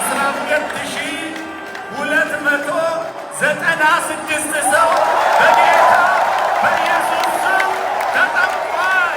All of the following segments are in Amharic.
1296 ሰው በጌታ በኢየሱስ ስም ተጠምቋል።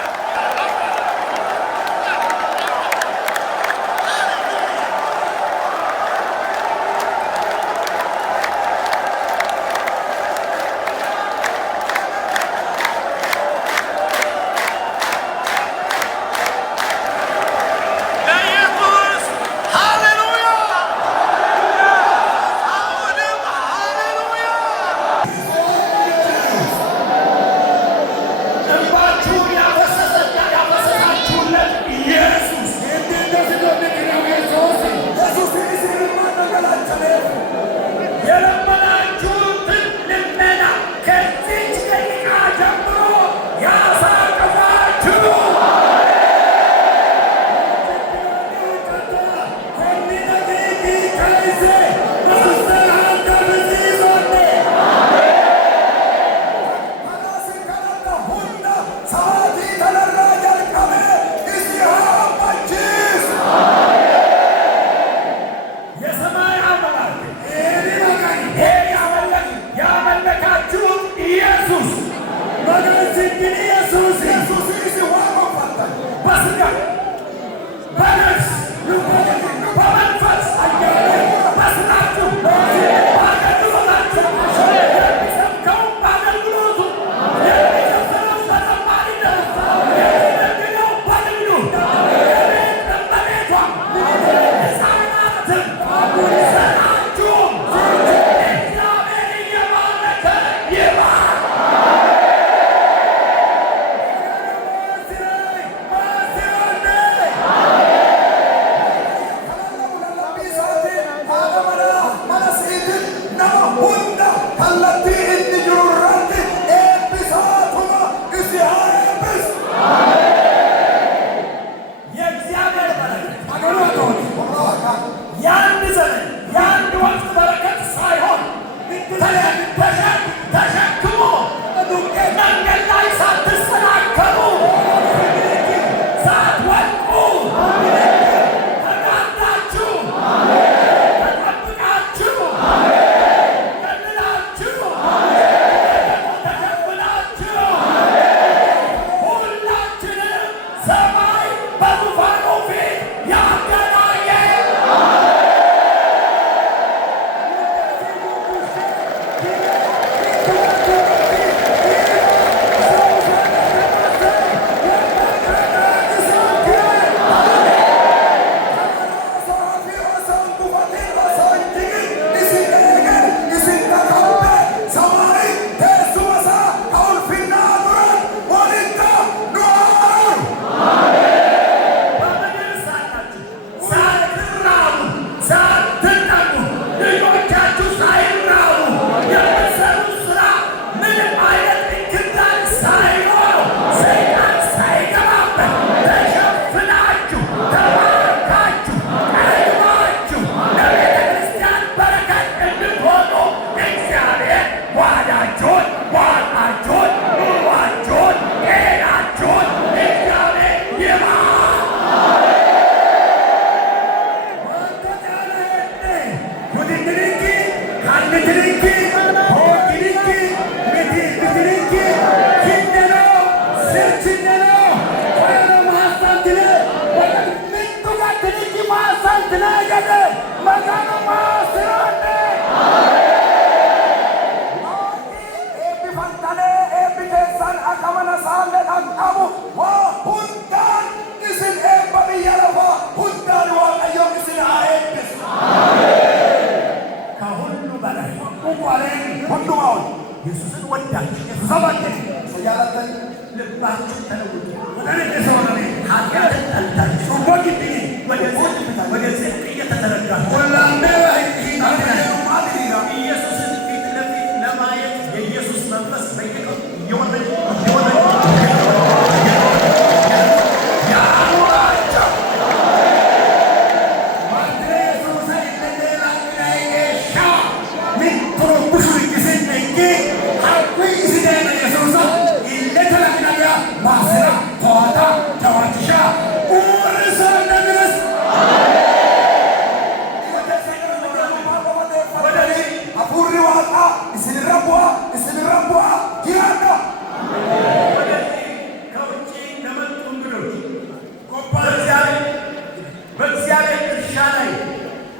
እርሻ ላይ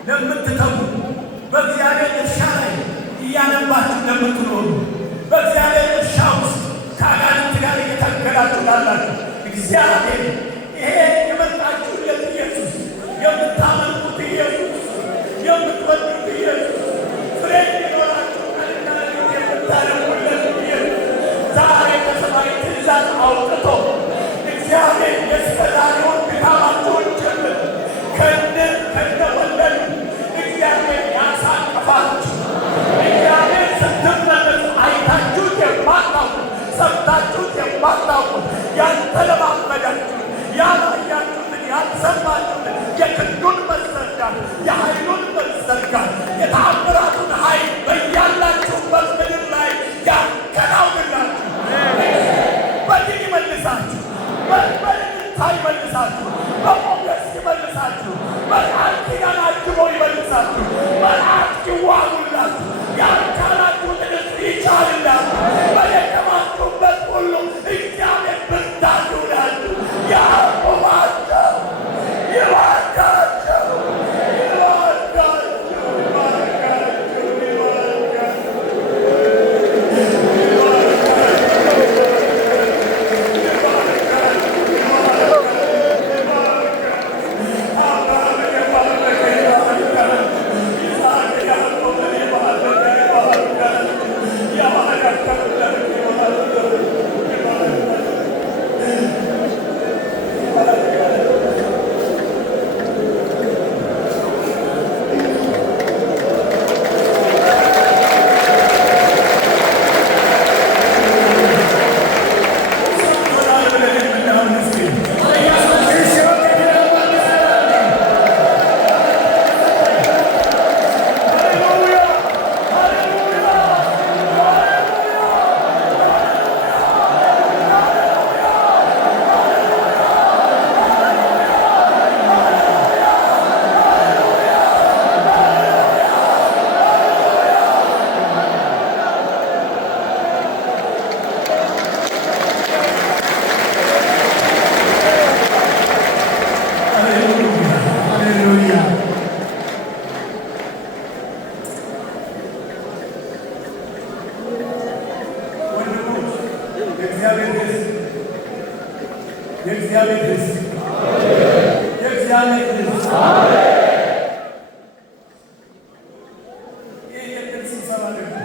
ለምትተጉ፣ በእግዚአብሔር እርሻ ላይ እያነባችሁ ለምትኖሩ፣ በእግዚአብሔር እርሻ ውስጥ ከአጋንንት ጋር እየታገላችሁ ላላችሁ እግዚአብሔር ይሄ የመጣችሁለት ኢየሱስ፣ የምታመልኩት ኢየሱስ፣ የምትወዱት ኢየሱስ፣ ፍሬ እንዲኖራችሁ ቀንና ሌሊት የምታደርጉለት ኢየሱስ ዛሬ ከሰማይ ትእዛዝ አውጥቶ እግዚአብሔር የእስከዛሬውን ድካማችሁን ጭምር ከነወለዱ እግዚአብሔር ያሳቅፋችሁ። እግዚአብሔር ስትመለሱ አይታችሁት የማታውቁት ሰምታችሁት የማታውቁት ያልተለማመዳችሁ ያላያችሁትን ያልሰማችሁትን የክንዱን መዘርጋት የኃይሉን መዘርጋት የተአምራቱን ኃይል በያላችሁበት ምድር ላይ ያከናውንላችሁ። በድል ይመልሳችሁ፣ በእልልታ ይመልሳችሁ፣ በሞገስ ይመልሳችሁ፣ በቃል ኪዳን አጅቦ ይመልሳችሁ። መላእክት ይዋጉላችሁ፣ ያልቻላችሁትን ይቻልላችሁ። በደከማችሁበት ሁሉ እግዚአብሔር ብርታት ይሁናችሁ። ያዕቆባቸው ይባርካቸው፣ ይባርካቸው፣ ይባርካቸው፣ የእግዚአብሔር ሕዝብ ይህ የቅን ስብሰባ ደግሞ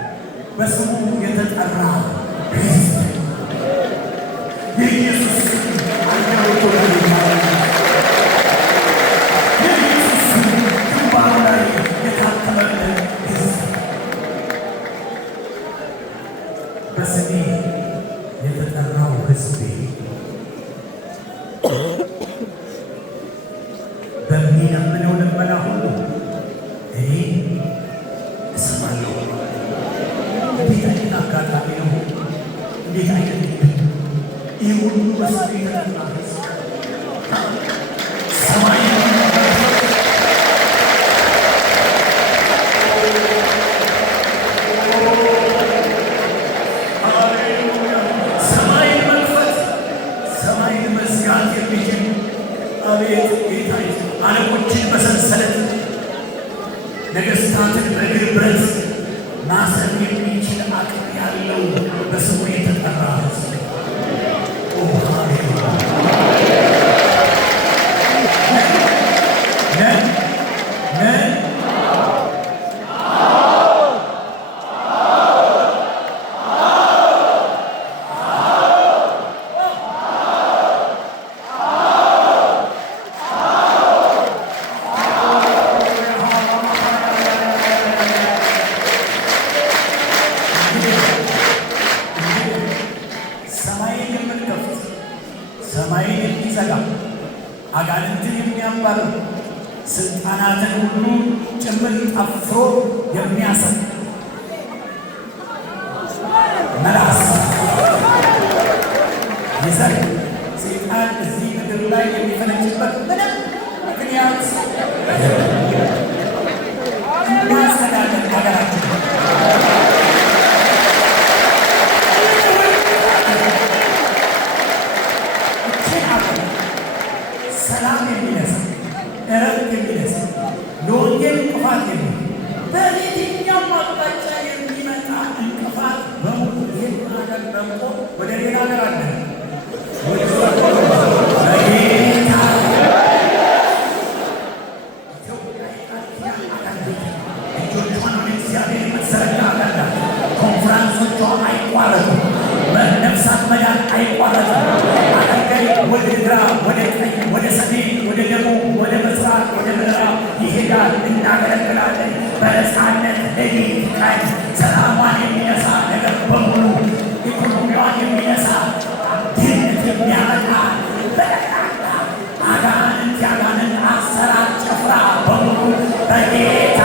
በስሙ የተጠራ ሕዝብ የኢየሱስ አንደበቶ የኢየሱስ ግንባሩ ላይ የታተመለት ሕዝብ በስሜ የተጠራው ሕዝቤ በሚለምነው ልመና ሁሉ እኔ እሰማለሁ። እንዴት አይነት አጋጣሚ ነው! እንዴት አይነት ይህ ሁሉ በስሜ የተጠራ ሕዝብ ሰማይ መዝጋት የሚችል አቤት ጌታ አለቆችን በሰንሰለት ነገሥታትን በእግር ብረት ማሰር የሚችል አቅም ያለው በስሙ የተጠራ ሕዝብ ሰማይን የሚዘጋ አጋንንትን የሚያባርር ስልጣናትን ሁሉ ጭምር ጠፍሮ የሚያሰጥ መላስ ይዘር ሰይጣን እዚህ ምድር ላይ የሚፈነጭበት ምንም ምክንያት እናስተዳደር ሀገራችን ሰላም የሚነሳ እረፍት የሚነሳ ለወንጌል እንቅፋት የለም። በየትኛውም አቅጣጫ የሚመጣ እንቅፋት በሙሉ ይህን ሀገር ለቆ ወደ ሌላ ሀገር አለ ኮንፈረንሶቿ አይቋረጡም። ነፍሳት መዳን አይቋረጥም። አገልጋይ ወደ ግራ፣ ወደ ቀኝ፣ ወደ ሰሜን፣ ወደ ደቡብ፣ ወደ ምስራቅ፣ ወደ ምዕራብ ይሄዳል። እናገለግላለን በነፃነት ሌሊት ቀን። ሰላሟን የሚነሳ ነገር በሙሉ ኢኮኖሚዋን የሚነሳ ድህነት የሚያመጣ በጠቅላላ አጋንንት ያጋንንት አሰራር ጭፍራ በሙሉ በጌታ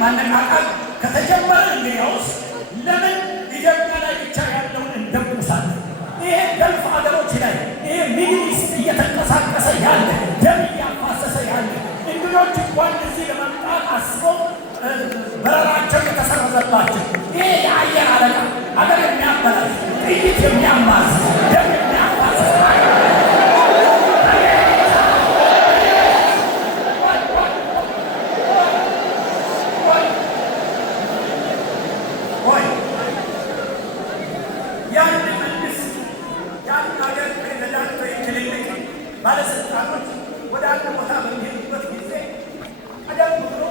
ማነቃቃት ከተጀመረ እንግዲያውስ ለምን ኢትዮጵያ ላይ ብቻ ያለውን እንደቁሳለን? ይሄ ገልፍ ሀገሮች ላይ ይሄ ሚድል ኢስት እየተንቀሳቀሰ ያለ ደም እያፋሰሰ ያለ እንግዶች እንኳን እዚህ ለመምጣት አስበው በረራቸው የተሰረዘባቸው ይሄ የአየር አለቃ ሀገር የሚያበላሽ ጥይት የሚያማስ ደም የሚያፋሰስ ባለስልጣኖች ወደ አንድ ቦታ በሚሄዱበት ጊዜ ቀደም ብሎ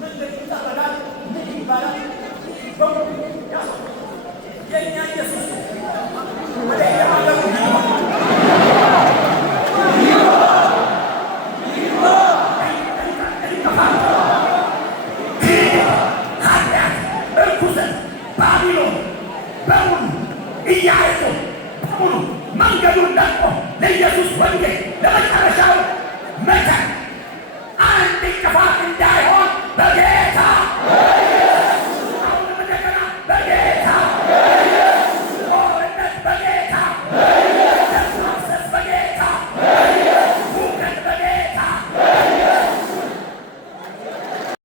ምን ይጠበቃል? ምን ይባላል? በሙሉ ያሰ የእኛ ኢየሱስ ወደ የሀገሩ ኃጢአት፣ እርኩሰት፣ ባቢሎን በሙሉ እያይዞ በሙሉ መንገዱን ለቆ ለኢየሱስ ወንጌል